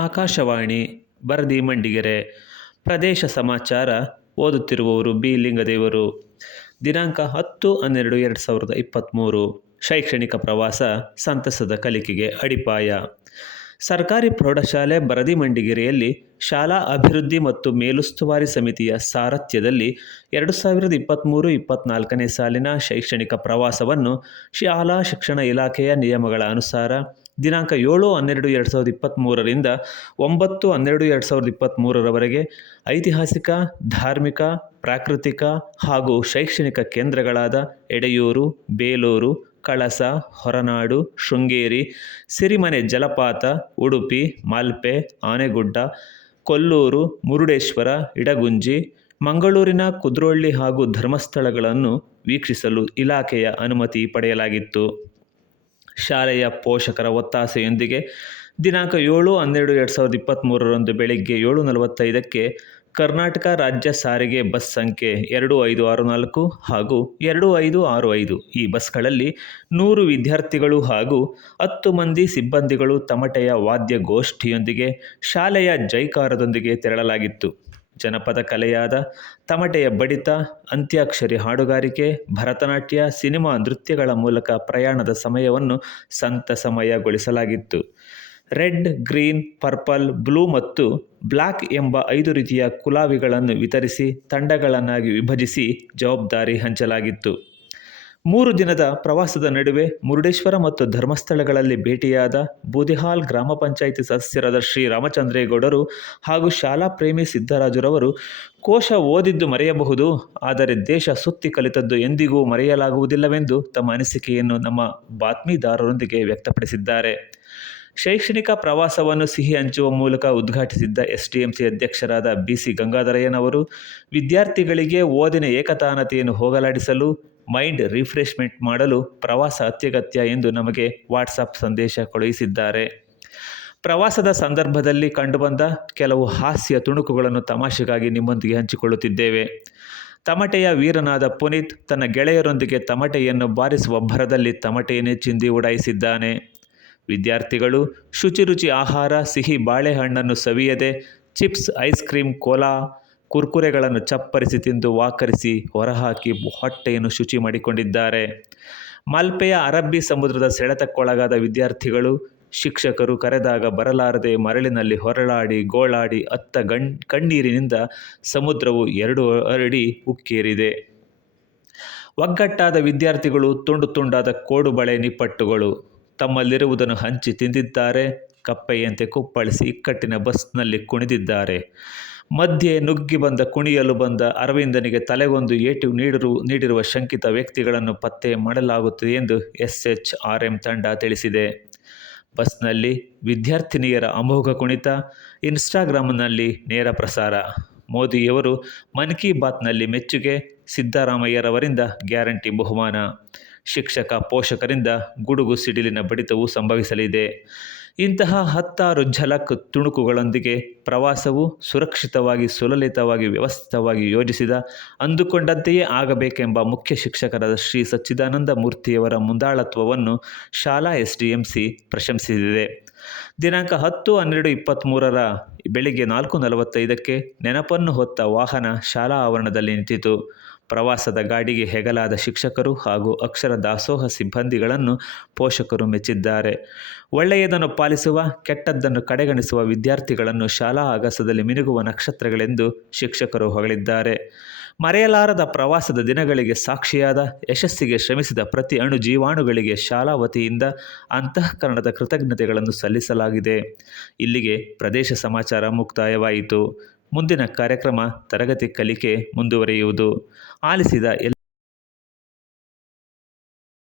ಆಕಾಶವಾಣಿ, ಬರದಿ ಮಂಡಿಗೆರೆ, ಪ್ರದೇಶ ಸಮಾಚಾರ ಓದುತ್ತಿರುವವರು ಬಿ. ಲಿಂಗದೇವರು. ದಿನಾಂಕ ಹತ್ತು ಹನ್ನೆರಡು ಎರಡು ಸಾವಿರದ ಇಪ್ಪತ್ತ್ಮೂರು ಶೈಕ್ಷಣಿಕ ಪ್ರವಾಸ ಸಂತಸದ ಕಲಿಕೆಗೆ ಅಡಿಪಾಯ. ಸರ್ಕಾರಿ ಪ್ರೌಢಶಾಲೆ ಬರದಿ ಮಂಡಿಗೆರೆಯಲ್ಲಿ ಶಾಲಾ ಅಭಿವೃದ್ಧಿ ಮತ್ತು ಮೇಲುಸ್ತುವಾರಿ ಸಮಿತಿಯ ಸಾರಥ್ಯದಲ್ಲಿ ಎರಡು ಸಾವಿರದ ಇಪ್ಪತ್ತ್ಮೂರು ಇಪ್ಪತ್ತ್ನಾಲ್ಕನೇ ಸಾಲಿನ ಶೈಕ್ಷಣಿಕ ಪ್ರವಾಸವನ್ನು ಶಾಲಾ ಶಿಕ್ಷಣ ಇಲಾಖೆಯ ನಿಯಮಗಳ ಅನುಸಾರ ದಿನಾಂಕ ಏಳು ಹನ್ನೆರಡು ಎರಡು ಸಾವಿರದ ಇಪ್ಪತ್ತ್ಮೂರರಿಂದ ಒಂಬತ್ತು ಹನ್ನೆರಡು ಎರಡು ಸಾವಿರದ ಇಪ್ಪತ್ತ್ಮೂರರವರೆಗೆ ಐತಿಹಾಸಿಕ, ಧಾರ್ಮಿಕ, ಪ್ರಾಕೃತಿಕ ಹಾಗೂ ಶೈಕ್ಷಣಿಕ ಕೇಂದ್ರಗಳಾದ ಎಡೆಯೂರು, ಬೇಲೂರು, ಕಳಸ, ಹೊರನಾಡು, ಶೃಂಗೇರಿ, ಸಿರಿಮನೆ, ಜಲಪಾತ, ಉಡುಪಿ, ಮಲ್ಪೆ, ಆನೆಗುಡ್ಡ, ಕೊಲ್ಲೂರು, ಮುರುಡೇಶ್ವರ, ಇಡಗುಂಜಿ, ಮಂಗಳೂರಿನ ಕುದ್ರೋಳ್ಳಿ ಹಾಗೂ ಧರ್ಮಸ್ಥಳಗಳನ್ನು ವೀಕ್ಷಿಸಲು ಇಲಾಖೆಯ ಅನುಮತಿ ಪಡೆಯಲಾಗಿತ್ತು. ಶಾಲೆಯ ಪೋಷಕರ ಒತ್ತಾಸೆಯೊಂದಿಗೆ ದಿನಾಂಕ ಏಳು ಹನ್ನೆರಡು ಎರಡು ಸಾವಿರದ ಇಪ್ಪತ್ತ್ಮೂರರಂದು ಬೆಳಗ್ಗೆ ಏಳು ನಲವತ್ತೈದಕ್ಕೆ ಕರ್ನಾಟಕ ರಾಜ್ಯ ಸಾರಿಗೆ ಬಸ್ ಸಂಖ್ಯೆ ಎರಡು ಐದು ಆರು ನಾಲ್ಕು ಹಾಗೂ ಎರಡು ಐದು ಆರು ಐದು. ಈ ಬಸ್ಗಳಲ್ಲಿ ನೂರು ವಿದ್ಯಾರ್ಥಿಗಳು ಹಾಗೂ ಹತ್ತು ಮಂದಿ ಸಿಬ್ಬಂದಿಗಳು ತಮಟೆಯ ವಾದ್ಯಗೋಷ್ಠಿಯೊಂದಿಗೆ ಶಾಲೆಯ ಜೈಕಾರದೊಂದಿಗೆ ತೆರಳಲಾಗಿತ್ತು. ಜನಪದ ಕಲೆಯಾದ ತಮಟೆಯ ಬಡಿತ, ಅಂತ್ಯಾಕ್ಷರಿ ಹಾಡುಗಾರಿಕೆ, ಭರತನಾಟ್ಯ, ಸಿನಿಮಾ ನೃತ್ಯಗಳ ಮೂಲಕ ಪ್ರಯಾಣದ ಸಮಯವನ್ನು ಸಂತಸಮಯಗೊಳಿಸಲಾಗಿತ್ತು. ರೆಡ್, ಗ್ರೀನ್, ಪರ್ಪಲ್, ಬ್ಲೂ ಮತ್ತು ಬ್ಲ್ಯಾಕ್ ಎಂಬ ಐದು ರೀತಿಯ ಕುಲಾವಿಗಳನ್ನು ವಿತರಿಸಿ ತಂಡಗಳನ್ನಾಗಿ ವಿಭಜಿಸಿ ಜವಾಬ್ದಾರಿ ಹಂಚಲಾಗಿತ್ತು. ಮೂರು ದಿನದ ಪ್ರವಾಸದ ನಡುವೆ ಮುರುಡೇಶ್ವರ ಮತ್ತು ಧರ್ಮಸ್ಥಳಗಳಲ್ಲಿ ಭೇಟಿಯಾದ ಬೂದಿಹಾಲ್ ಗ್ರಾಮ ಪಂಚಾಯಿತಿ ಸದಸ್ಯರಾದ ಶ್ರೀ ರಾಮಚಂದ್ರೇಗೌಡರು ಹಾಗೂ ಶಾಲಾ ಪ್ರೇಮಿ ಸಿದ್ದರಾಜುರವರು ಕೋಶ ಓದಿದ್ದು ಮರೆಯಬಹುದು, ಆದರೆ ದೇಶ ಸುತ್ತಿ ಕಲಿತದ್ದು ಎಂದಿಗೂ ಮರೆಯಲಾಗುವುದಿಲ್ಲವೆಂದು ತಮ್ಮ ಅನಿಸಿಕೆಯನ್ನು ನಮ್ಮ ಬಾತ್ಮೀದಾರರೊಂದಿಗೆ ವ್ಯಕ್ತಪಡಿಸಿದ್ದಾರೆ. ಶೈಕ್ಷಣಿಕ ಪ್ರವಾಸವನ್ನು ಸಿಹಿ ಹಂಚುವ ಮೂಲಕ ಉದ್ಘಾಟಿಸಿದ್ದ ಎಸ್ಡಿಎಂಸಿ ಅಧ್ಯಕ್ಷರಾದ ಬಿಸಿ ಗಂಗಾಧರಯ್ಯನವರು ವಿದ್ಯಾರ್ಥಿಗಳಿಗೆ ಓದಿನ ಏಕತಾನತೆಯನ್ನು ಹೋಗಲಾಡಿಸಲು, ಮೈಂಡ್ ರಿಫ್ರೆಶ್ಮೆಂಟ್ ಮಾಡಲು ಪ್ರವಾಸ ಅತ್ಯಗತ್ಯ ಎಂದು ನಮಗೆ ವಾಟ್ಸಪ್ ಸಂದೇಶ ಕಳುಹಿಸಿದ್ದಾರೆ. ಪ್ರವಾಸದ ಸಂದರ್ಭದಲ್ಲಿ ಕಂಡುಬಂದ ಕೆಲವು ಹಾಸ್ಯ ತುಣುಕುಗಳನ್ನು ತಮಾಷೆಗಾಗಿ ನಿಮ್ಮೊಂದಿಗೆ ಹಂಚಿಕೊಳ್ಳುತ್ತಿದ್ದೇವೆ. ತಮಟೆಯ ವೀರನಾದ ಪುನೀತ್ ತನ್ನ ಗೆಳೆಯರೊಂದಿಗೆ ತಮಟೆಯನ್ನು ಬಾರಿಸುವ ಭರದಲ್ಲಿ ತಮಟೆಯನ್ನೇ ಚಿಂದಿ ಉಡಾಯಿಸಿದ್ದಾನೆ. ವಿದ್ಯಾರ್ಥಿಗಳು ಶುಚಿರುಚಿ ಆಹಾರ, ಸಿಹಿ ಬಾಳೆಹಣ್ಣನ್ನು ಸವಿಯದೆ, ಚಿಪ್ಸ್, ಐಸ್ ಕ್ರೀಮ್, ಕೋಲಾ, ಕುರ್ಕುರೆಗಳನ್ನು ಚಪ್ಪರಿಸಿ ತಿಂದು ವಾಕರಿಸಿ ಹೊರಹಾಕಿ ಹೊಟ್ಟೆಯನ್ನು ಶುಚಿ ಮಾಡಿಕೊಂಡಿದ್ದಾರೆ. ಮಲ್ಪೆಯ ಅರಬ್ಬಿ ಸಮುದ್ರದ ಸೆಳೆತಕ್ಕೊಳಗಾದ ವಿದ್ಯಾರ್ಥಿಗಳು ಶಿಕ್ಷಕರು ಕರೆದಾಗ ಬರಲಾರದೆ ಮರಳಿನಲ್ಲಿ ಹೊರಳಾಡಿ, ಗೋಳಾಡಿ ಅತ್ತ ಗಣ್, ಕಣ್ಣೀರಿನಿಂದ ಸಮುದ್ರವು ಎರಡು ಅರಡಿ ಉಕ್ಕೇರಿದೆ. ಒಗ್ಗಟ್ಟಾದ ವಿದ್ಯಾರ್ಥಿಗಳು ತುಂಡು ತುಂಡಾದ ಕೋಡುಬಳೆ ನಿಪ್ಪಟ್ಟುಗಳು. ತಮ್ಮಲ್ಲಿರುವುದನ್ನು ಹಂಚಿ ತಿಂದಿದ್ದಾರೆ. ಕಪ್ಪೆಯಂತೆ ಕುಪ್ಪಳಿಸಿ ಇಕ್ಕಟ್ಟಿನ ಬಸ್ನಲ್ಲಿ ಕುಣಿದಿದ್ದಾರೆ. ಮಧ್ಯೆ ನುಗ್ಗಿ ಬಂದ, ಕುಣಿಯಲು ಬಂದ ಅರವಿಂದನಿಗೆ ತಲೆಗೊಂದು ಏಟು ನೀಡಿರು, ನೀಡಿರುವ ಶಂಕಿತ ವ್ಯಕ್ತಿಗಳನ್ನು ಪತ್ತೆ ಮಾಡಲಾಗುತ್ತದೆ ಎಂದು ಎಸ್ಎಚ್ ಆರ್ ಎಂ ತಂಡ ತಿಳಿಸಿದೆ. ಬಸ್ನಲ್ಲಿ ವಿದ್ಯಾರ್ಥಿನಿಯರ ಅಮೋಘ ಕುಣಿತ ಇನ್ಸ್ಟಾಗ್ರಾಮ್ನಲ್ಲಿ ನೇರ ಪ್ರಸಾರ. ಮೋದಿಯವರು ಮನ್ ಕಿ ಬಾತ್ನಲ್ಲಿ ಮೆಚ್ಚುಗೆ, ಸಿದ್ದರಾಮಯ್ಯರವರಿಂದ ಗ್ಯಾರಂಟಿ ಬಹುಮಾನ. ಶಿಕ್ಷಕ, ಪೋಷಕರಿಂದ ಗುಡುಗು ಸಿಡಿಲಿನ ಬಡಿತವೂ ಸಂಭವಿಸಲಿದೆ. ಇಂತಹ ಹತ್ತಾರು ಝಲಕ್ ತುಣುಕುಗಳೊಂದಿಗೆ ಪ್ರವಾಸವು ಸುರಕ್ಷಿತವಾಗಿ, ಸುಲಲಿತವಾಗಿ, ವ್ಯವಸ್ಥಿತವಾಗಿ ಯೋಜಿಸಿದ, ಅಂದುಕೊಂಡಂತೆಯೇ ಆಗಬೇಕೆಂಬ ಮುಖ್ಯ ಶಿಕ್ಷಕರಾದ ಶ್ರೀ ಸಚ್ಚಿದಾನಂದ ಮೂರ್ತಿಯವರ ಮುಂದಾಳತ್ವವನ್ನು ಶಾಲಾ ಎಸ್ ಪ್ರಶಂಸಿಸಿದೆ. ದಿನಾಂಕ ಹತ್ತು ಹನ್ನೆರಡು ಇಪ್ಪತ್ತ್ಮೂರರ ಬೆಳಿಗ್ಗೆ ನಾಲ್ಕು ನಲವತ್ತೈದಕ್ಕೆ ನೆನಪನ್ನು ಹೊತ್ತ ವಾಹನ ಶಾಲಾ ಆವರಣದಲ್ಲಿ ನಿಂತಿತು. ಪ್ರವಾಸದ ಗಾಡಿಗೆ ಹೆಗಲಾದ ಶಿಕ್ಷಕರು ಹಾಗೂ ಅಕ್ಷರ ದಾಸೋಹ ಸಿಬ್ಬಂದಿಗಳನ್ನು ಪೋಷಕರು ಮೆಚ್ಚಿದ್ದಾರೆ. ಒಳ್ಳೆಯದನ್ನು ಪಾಲಿಸುವ, ಕೆಟ್ಟದ್ದನ್ನು ಕಡೆಗಣಿಸುವ ವಿದ್ಯಾರ್ಥಿಗಳನ್ನು ಶಾಲಾ ಆಗಸದಲ್ಲಿ ಮಿನುಗುವ ನಕ್ಷತ್ರಗಳೆಂದು ಶಿಕ್ಷಕರು ಹೊಗಳಿದ್ದಾರೆ. ಮರೆಯಲಾರದ ಪ್ರವಾಸದ ದಿನಗಳಿಗೆ ಸಾಕ್ಷಿಯಾದ, ಯಶಸ್ಸಿಗೆ ಶ್ರಮಿಸಿದ ಪ್ರತಿ ಅಣು ಜೀವಾಣುಗಳಿಗೆ ಶಾಲಾ ವತಿಯಿಂದ ಅಂತಃಕರಣದ ಕೃತಜ್ಞತೆಗಳನ್ನು ಸಲ್ಲಿಸಲಾಗಿದೆ. ಇಲ್ಲಿಗೆ ಪ್ರದೇಶ ಸಮಾಚಾರ ಮುಕ್ತಾಯವಾಯಿತು. ಮುಂದಿನ ಕಾರ್ಯಕ್ರಮ ತರಗತಿ ಕಲಿಕೆ ಮುಂದುವರಿಯುವುದು. ಆಲಿಸಿದ